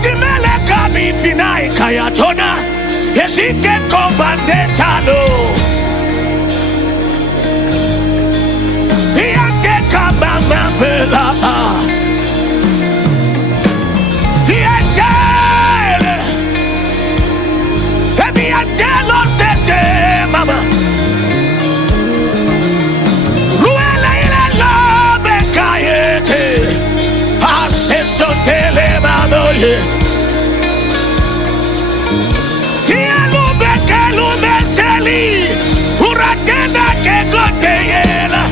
Atimele kami finai kayatona. Yeshike kombande talo. Yake kabama belaba. Yake. Ebi yake lo sese mama. Ruela ila lo bekayete. Aseso tele mamoye. Urakenda ke goteyela.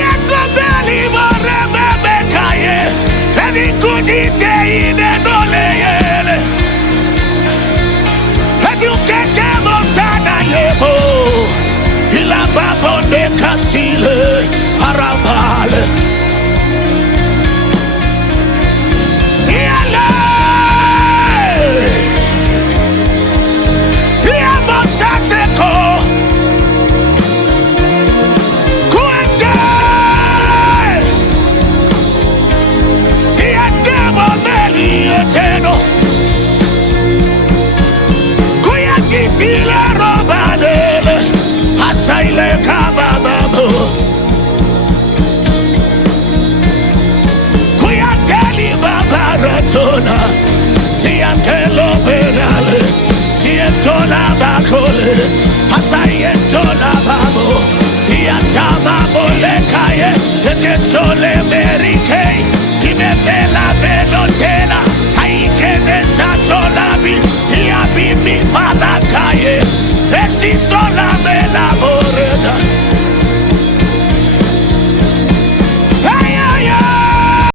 Yako beli more bebe kaye. Edi kudite ine dole yele. Edi ukeke mosana yebo. Ila babo de kasile arabale. Asaile kabamamo. Kuyateli babaratona. Siakelo berale. Sientola bakole. Asayentola babo. Yatama molekaye. Sole merike. Kimebela belotela. Aikene sasolabi. Yabibi falakaye. Esi sola me la morena.